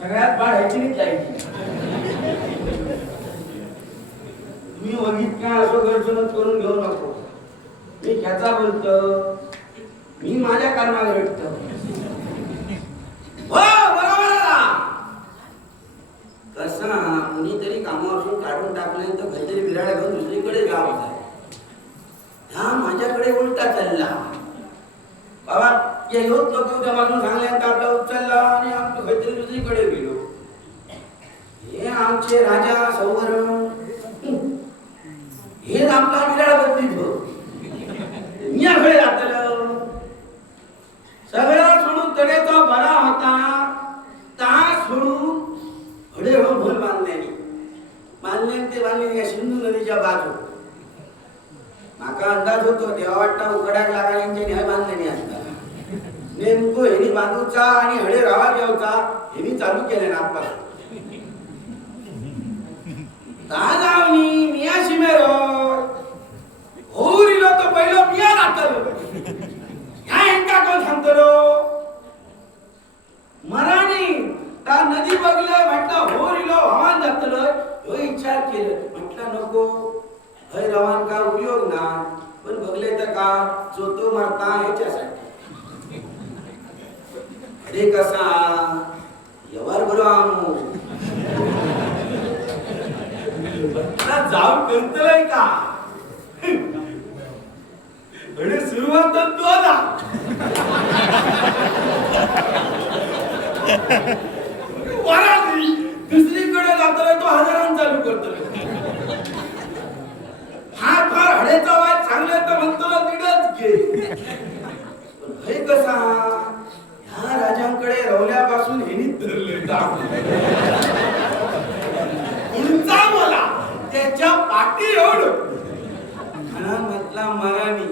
सगळ्यात बाळायची नाही जायची. मी वगीत काय असं गरजनच करून घेऊ नको. मी ह्याचा बोलतो, मी माझ्या कर्माला भेटतो. हो बरोबर कसा कुणीतरी कामावरून काढून टाकलं तर काहीतरी विराळ घेऊन दुसरीकडे जावं आहे. हा माझ्याकडे उलटा चालला. बाबा या योग लोक उद्या मागून सांगल्यानंतर आपला उचलला आणि आमचं काहीतरी दुसरीकडे गेलो. हे आमचे राजा सौवर्ण हे आपला विराळ बदलीत हो. मी याकडे जातलं सगळं सोडून तडे तो बरा होता. ता सोडून हडे हो भोल बांधले ते बांधले या सिंधू नदीच्या बाजू. माका अंदाज होतो देवा वाटता उकडाक लागायचे न्याय बांधलेली असतात. नेमको हेनी बांधूचा आणि हडे रावा जेवचा हेनी चालू केले ना आपण. दादावनी मिया शिमेरो होरीलो तो पहिलो मिया जातलो. ह्या हेंका कोण सांगतलो मराणी ता नदी बघलं म्हटलं होरीलो हवान जातलो. ह्यो विचार केलं म्हटलं नको हय रवान का उपयोग ना पण बघले तर का जो तो मरता ह्याच्यासाठी. अरे कसा यवार बरो आमू जाऊन करतलंय का अरे सुरुवात तो आला. दुसरीकडे जातोय तो हजारांना चालू करतोय. हा फार हडेचा वाद चांगला तर म्हणतो नीडच घे. हे कसा ह्या राजांकडे रवल्यापासून हेनी धरले उंचा मला त्याच्या पाठी एवढं म्हटला मराणी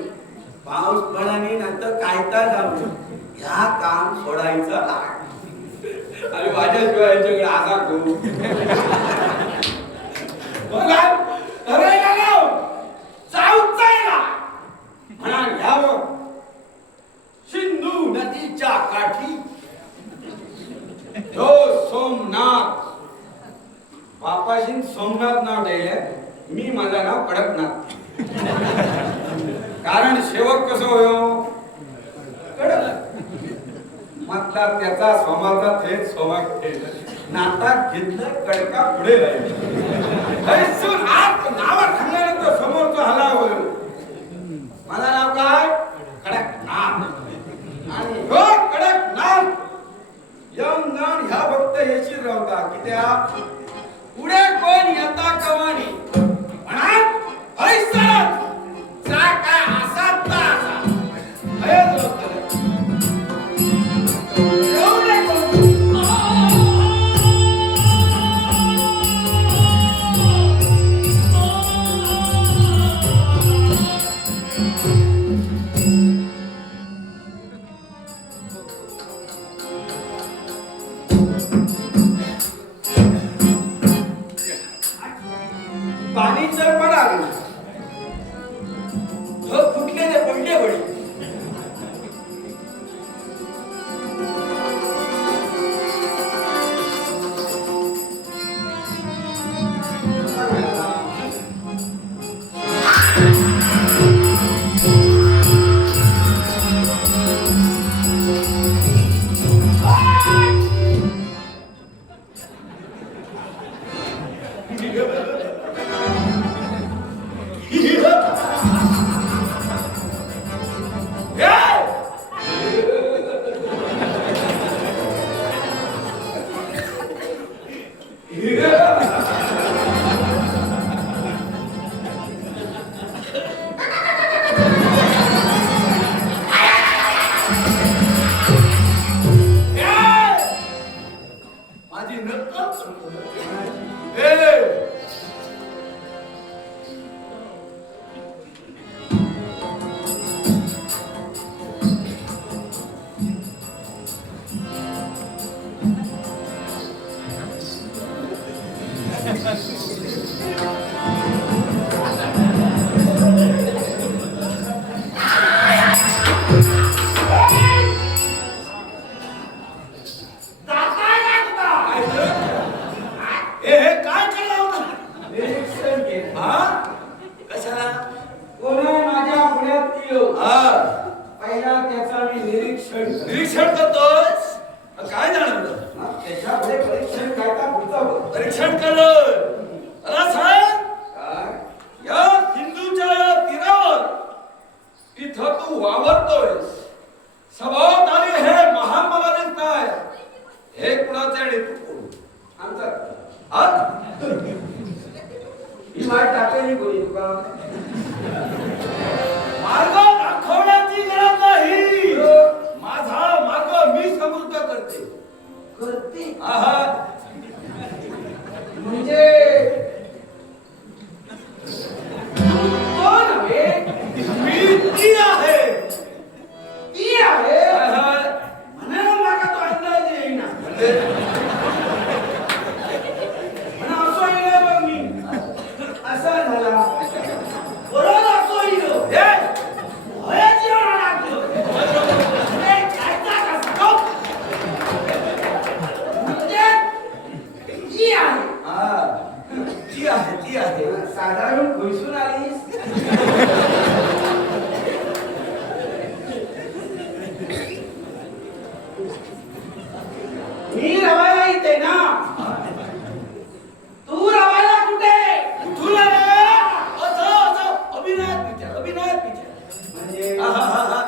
पाऊस पडानी नंतर कायता जाऊ ह्या काम सोडायचं लाग. आणि माझ्याशिवाय यांच्याकडे आजा करू बघा करायला लाव जाऊच जायला म्हणा घ्यावं. सिंधू नदीच्या काठी जो सोमनाथ बापाशीन सोमनाथ नाव द्यायला मी माझं नाव कडकनाथ. कारण शेवक कसं होयो कडक म्हटला त्याचा सोमाचा थेट सोमाक थेट नातात घेतलं कडका पुढे राहील. आत नावात सांगल्यानंतर समोरचा हला होईल. माझं नाव काय कडकनाथ आणि हो कडकनाथ यम नाम ह्या भक्त येशील रावता की त्या पुढे कोण येता कमानी म्हणा हैसरत जा काय असात ना असा हयच होतं. मी रवायला इथे ना, तू रवायला कुठे? कुठून आला? अभिनयात विचार म्हणजे आहाहाहा.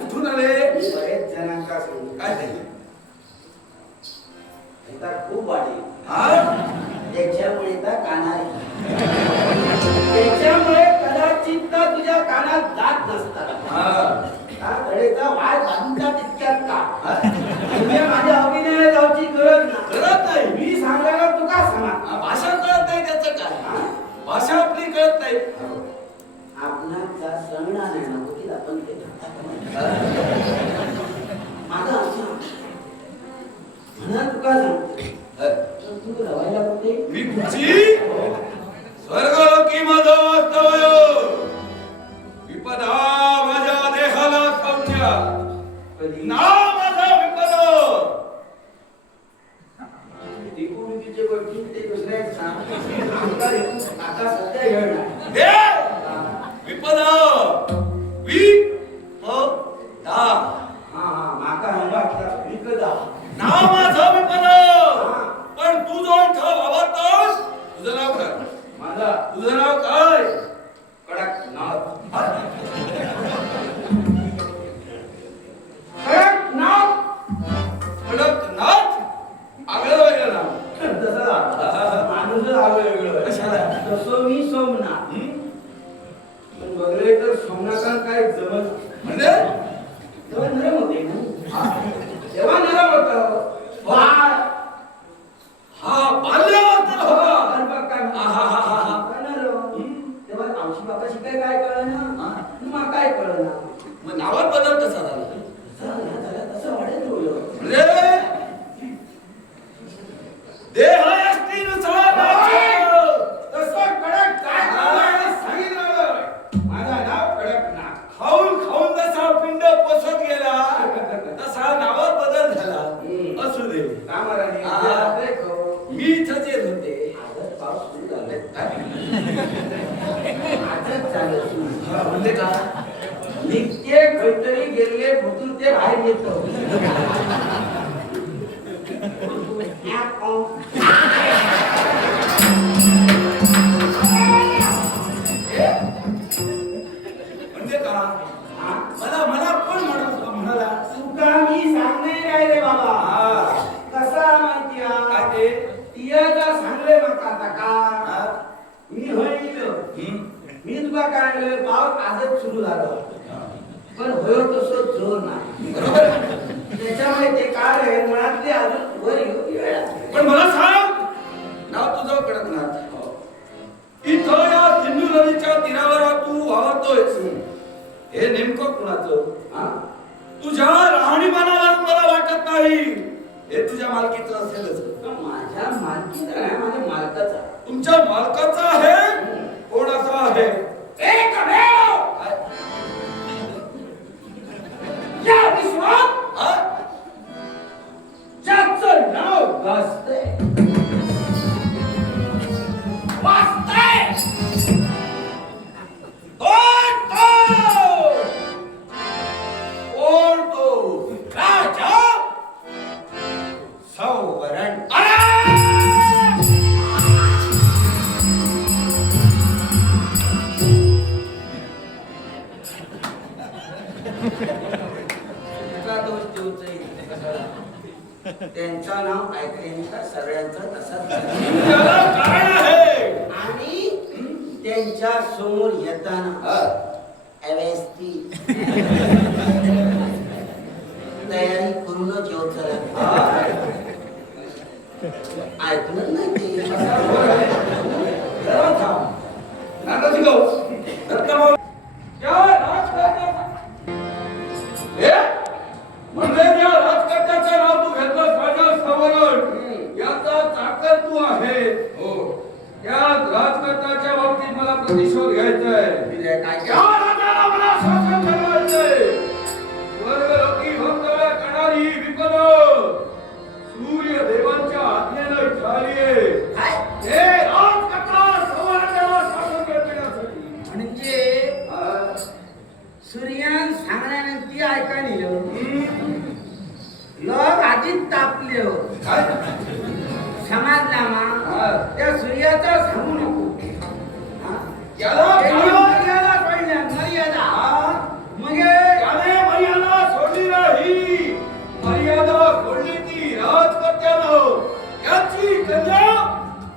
कुठून आले? बरेच जणांका सांगू काय ते? आता खूप वाढली, हा? त्याच्यामुळे तर कानारी, त्याच्यामुळे कदाचित ना तुझ्या कानात जात नसतात. हा. का तळेचा वाय बाजूचा तितक्यात का? म्हणजे माझ्या अभिनय जाऊची गरज नाही. कळत नाही. मी सांगायला तू का सांगा? हा, भाषा कळत नाही त्याचं काय? भाषा आपली कळत नाही. आपणाचा सण नाही ना होती आपण ते माझा असं म्हणा तुका सांगते, तू रवायला कुठे? मी कुठची? स्वर्गलोकी माझा वास्तव्य. विपदा माझ्या देहाला सौख्य. कधी ना माझा विपद. तिचे गोष्टी ते दुसऱ्या सांग. आमका एकूण आता सध्या वेळ नाही. हे विपद विपदा. हा माका हंबा विकत ना माझा विपद. पण तू जो इथं वावरतोस, तुझं नाव काय? माझा तुझं नाव काय? कडकनाथ. कडकनाथ कडकनाथ. आगळं वेगळं नाव. तसं माणूसच आलं वेगळं. कशाला? तसं मी सोमनाथ. हं? पण बघले तर सोमनाथात काय जमत म्हणजे तेव्हा नरम होते ना. तेव्हा नरम होत. हा बाल्यावर तर होता. आहाहाहा. तेव्हा आमची बापाशी काय कळना, मग काय कळना. मग नावात बदल कसा झाला? तसं वाढत रोलं. म्हणजे देह यष्टीनुसार नाव. तसं कडक काय करायला सांगितलं. माझं नाव कडकनाथ. खाऊन खाऊन जसा पिंड पसत गेला तसा नावात बदल झाला. असू दे. रामाराणी मी इथंच येत होते. आजच पाऊस सुरू झालाय. आजच चालू सुरू. म्हणजे का? नित्य खैतरी गेले भुतून ते बाहेर येतो. म्हणजे का? मला मला कोण म्हणत म्हणाला? तुका मी सांगणे काय रे बाबा. हा. कसा माहिती काय ते? जर सांगले माका आता का हा? मी होईल. हं? मी तुका काय म्हणलं, पाऊस आजच सुरू झालं. पण होय तसं जोर नाही. बरोबर. त्याच्यामुळे ते काय आहे मनातले अजून वर येऊ. पण मला सांग, नाव तुझं कडकनाथ. इथं या सिंधू नदीच्या तीरावर तू वावरतोयस. हे नेमकं कुणाचं? हा? तुझ्या राहणीमानावरून मला वाटत नाही हे तुझ्या मालकीचं असेलच. माझ्या मालकीचा नाही, माझ्या मालकाचा. तुमच्या मालकाचा आहे? कोणाचा आहे? एकमेव काय? या विश्वात हा? ज्याचं नाव गाजते, वाजते, कोण तो? राजा सौवरण. तुका दोष देऊच त्यांचं नाव ऐकल्यानंतर सगळ्यांचं तसंच झालं. त्याला कारण आहे. आणि त्यांच्या समोर येताना हा. व्यवस्थित तयारी करूनच येऊ चला. ऐकलं नाही ते. जरा थांब. नाका शिकव. रत्नाभाऊ. त्या राजकारणाचा हे? म्हणजे त्या राजकारणाचं नाव तू घेतलंस राजा सवरण. याचा चाकर तू आहे. हो. त्या राजकारणाच्या बाबतीत मला प्रतिशोध घ्यायचा आहे. काय या राजाला मला शासन करायचंय. स्वर्गलोकी भक्तव्य करणारी विपद सूर्य देवांच्या आज्ञेनं झाली आहे. हे राजकथा सवरणाला शासन करण्यासाठी. म्हणजे हा. सूर्यान सांगण्यानं ती ऐकानी लोक आधीच तापले हो. काय? समाजला हा. मा त्या सूर्याचा सांगू नको. हा? याला त्यांनी काय? मर्यादा पाडल्या, मर्यादा. हा. मग त्याने मर्यादा सोडली नाही. मर्यादा सोडली ती राजकर्त्यानं. याची कन्या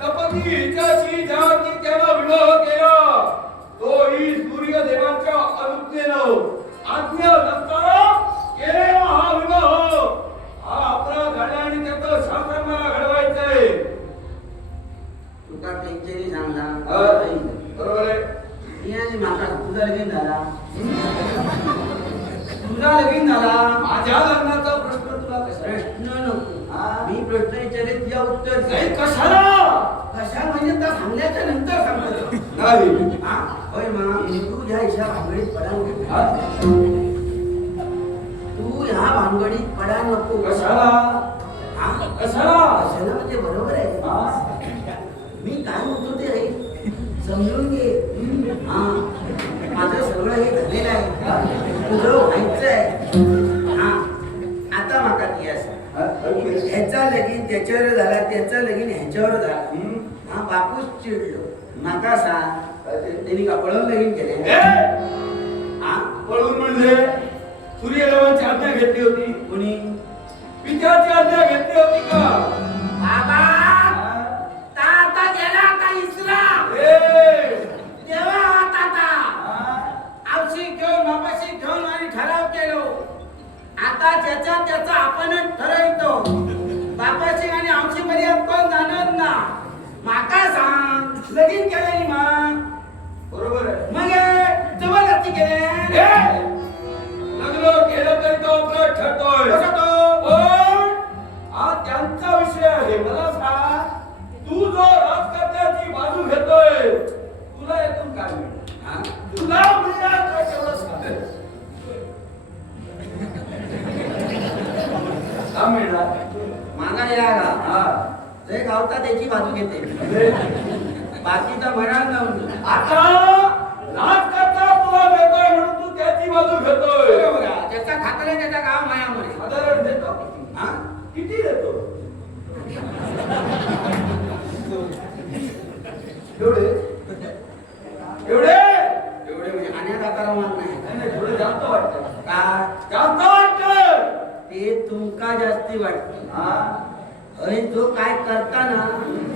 तपती हिच्याशी ज्याची त्यानं विवाह केला, तोही सूर्यदेवाच्या अनुज्ञेनं आज्ञा नसताना केलेला हा विवाह. हा अपराध घडला आणि त्याचं शासन मला घडवायचंय. तुका टेन्शनी सांगला. बरोबर आहे. मी आणि माका तुझा लगीन झाला. तुझा लगीन झाला. माझ्या लग्नाचा प्रश्न तुला कसा आहे? प्रश्न नको. हा. मी प्रश्न विचारले तुझ्या उत्तर दे. नाही, कशाला कशा म्हणजे त्या सांगण्याच्या नंतर सांगतो. नाही. हा होय मा तू ह्या हिशा भानगडीत पडा नको. हा? तू ह्या भानगडीत पडा नको. कशाला हा कशाला कशाला म्हणजे बरोबर आहे. हा? मी काय म्हणतो ते ऐक. समजून घे. हा माझं सगळं हे झालेलं आहे. तुझं व्हायचंय. हा आता माका ती असं ह्याचा लगीन त्याच्यावर झाला, त्याचा लगीन ह्याच्यावर झाला. हा बापूच चिडलो. माका सांग त्यांनी का पळून लगीन केले? हा पळून म्हणजे सूर्यदेवांची आज्ञा घेतली होती. कोणी? पित्याची आज्ञा घेतली होती का? बाबा आता गेला आता इसरा ए! तेव्हा आता आवशी घेऊन बापाशी घेऊन आणि ठराव केलो. आता त्याचा आपणच ठरवतो. बापाशी आणि आमची मर्याद कोण जाणार ना. माका सांग लगीन केलं मग बरोबर आहे. मग जबरदस्ती केले. ए! लग्न केलं तरी तो अपराध ठरतोय. कसा तो? पण हा त्यांचा विषय आहे. मला सांग, तू जो राजकारण्याची बाजू घेतोय, तुला यातून काय मिळणार? हा? तुला मिळणार काय तेवढं सांग. का मिळणार? मागा याला हा. जे गावता त्याची बाजू घेते. म्हणजे बाकीचा म्हणाल ना. आता राजकर्ता तुला देतोय म्हणून तू त्याची बाजू घेतोय. बरोबर आहे. त्याचा खातर आहे त्याचा गाव मायामुळे. साधारण देतो किती? हा किती देतो? एवढे एवढे एवढे म्हणजे खाण्यात आकार माग नाही. नाही, नाही, थोडं जास्त वाटतं. का जास्त वाटतं. ते तुमका जास्ती वाटत. हा. अरे जो काय करताना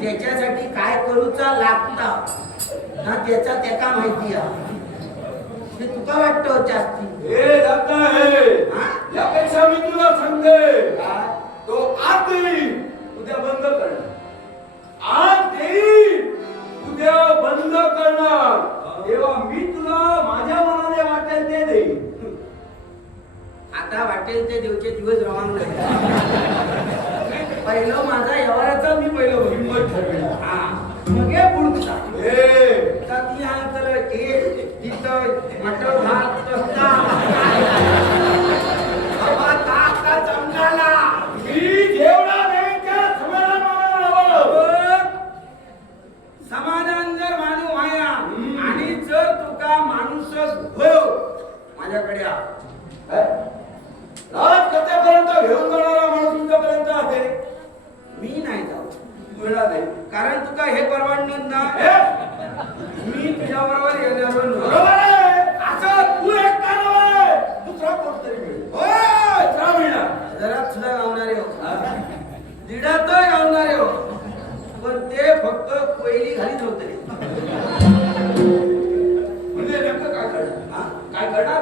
त्याच्यासाठी काय करूचा लागता ना त्याचा त्याका माहिती आहे. ते तुका वाटतं जास्ती. हे जास्त आहे. हा? यापेक्षा मी तुला सांगते, काय? तो आज देईल, उद्या बंद करणार. आज देईल, उद्या बंद करणार. तेव्हा मी तुला माझ्या मनाने वाटेल ते देईल. आता वाटेल ते देवचे दिवस रवान नाही. पहिलं माझा व्यवहाराचा मी पहिलं हिंमत ठरवेल. हा मग हे पुढचा. हे ती अंतर हे तिथं मटर भात रस्ता बाबा ताका जमला. मी जेवढा देईन त्या सगळ्याला मला हवं. समाधान जर मानू व्हाया आणि जर तुका माणूसच होयो माझ्याकडे आ. राजकर्त्यापर्यंत घेऊन जाणारा माणूस तुमच्यापर्यंत आहे. मी नाही जाऊ. मिळणार नाही. कारण तुका हे परवडणार ना. हे? मी तुझ्या बरोबर येणार बरोबर आहे. असं तू एकटा नव्हे, दुसरा कोणतरी मिळेल. होय. दुसरा मिळणार. जरा सुद्धा गावणारे हो. दिडातोय गावणारे हो. पण ते फक्त कोयली घालीत होते. म्हणजे नेमकं काय करणार? हा? काय करणार?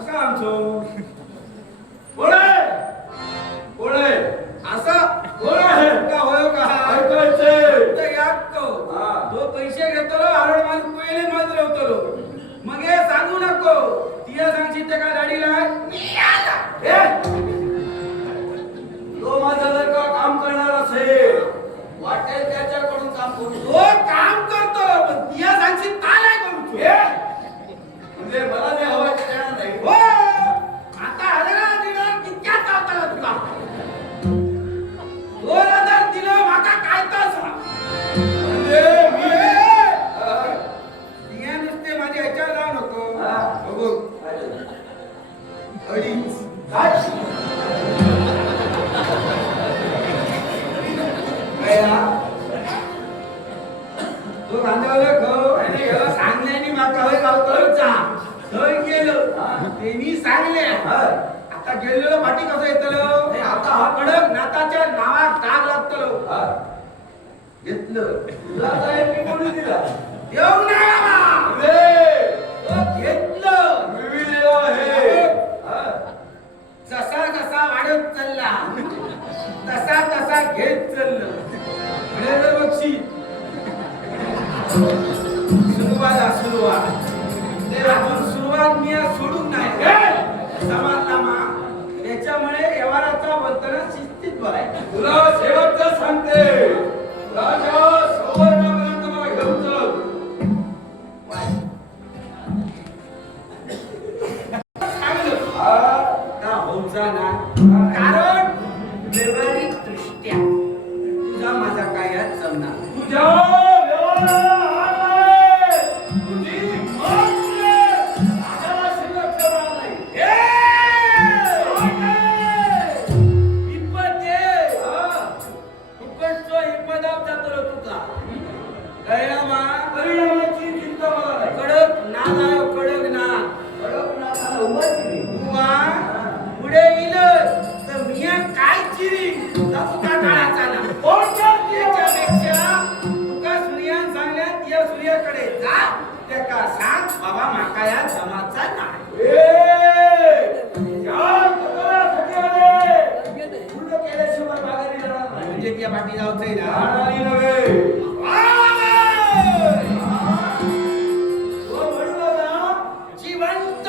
असं आमचं कोण आहे? कोण आहे? असं कोण आहे? का होय का ऐकायचंय. तर यात तो हा. जो पैसे घेतो हरड माल कोयले माल रवतो. याच्या जाऊ नको हा. बघू अडीच काय तू खांद्यावर खो आणि याला सांगल्याने माका होय गावतो जा थंय गेलं त्यांनी सांगले आता गेलेलो पाठी कसं येतलो आता हा कडक नाताच्या नावात डाग लागतलो घेतलं तुला काय मी कोणी दिला देव ना घेतलं मिळविलेलं आहे जसा जसा वाढत चालला तसा तसा घेत चाललं मिळालं बक्षीस सुरुवात ते अजून सुरुवात मी आज सोडून नाही समाजला मा त्याच्यामुळे व्यवहाराचा वर्तन शिस्तीत बघायचं तुला शेवटचं सांगते राजा सौवर्णापर्यंत मला घेऊन चल कारण व्यावहारिक दृष्ट्या तुझा माझा काय यात जमणार तुझ्या व्यवहाराला हात लावे. तुझी मात्र राजाला शिल्लक ठेवणार नाही. परिणामाची चिंता मला नाही. कडक नाद आहे कडक नाद कडक नाथाला उभाची नाही. पुढे येईल तर मिया काय चिरी तसका काळाचा ना कोणत्या त्याच्यापेक्षा तुका सूर्यान सांगल्या त्या सूर्याकडे जा त्याका सांग बाबा माका या जमाचा नाही पूर्ण केल्याशिवाय माघारी जाणार नाही. म्हणजे त्या पाठी जाऊचंय ना जाणारी नव्हे. तो म्हणू नका. जिवंत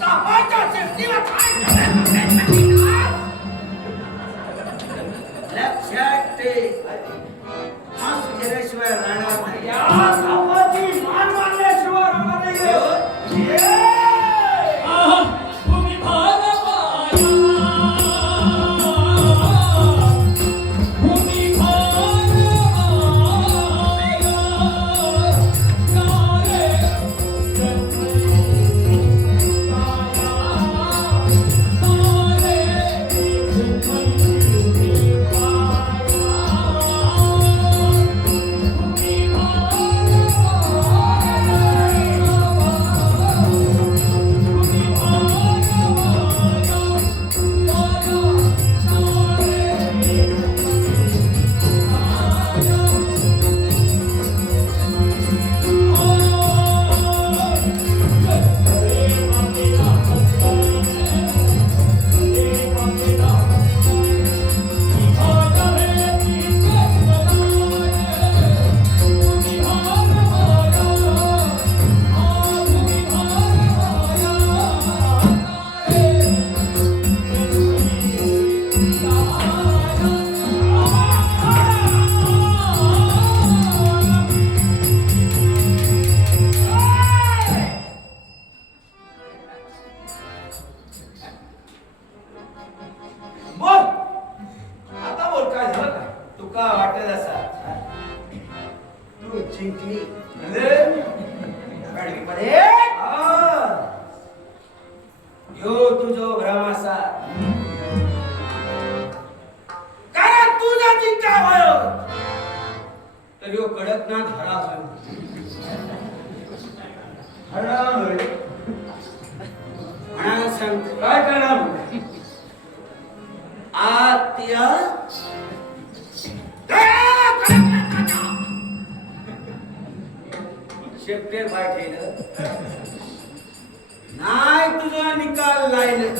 सापाच्या शेपटीला काय लक्षात ठेव मस्त केल्याशिवाय राहणार नाही या सापाची मान मारल्याशिवाय राहणार नाही रे. बोल आता बोल काय झालं काय तुका वाटत असा तू जिंकली म्हणजे कडवीपणे यो तुझो भ्रम असा कारण तुझा चिंता भयो तर यो कडकनाथ हरा भयो हरणार होय. म्हणा सांगतो काय करणार आत्या शेपटे पाय ठेवलं नाही तुझा निकाल लायलं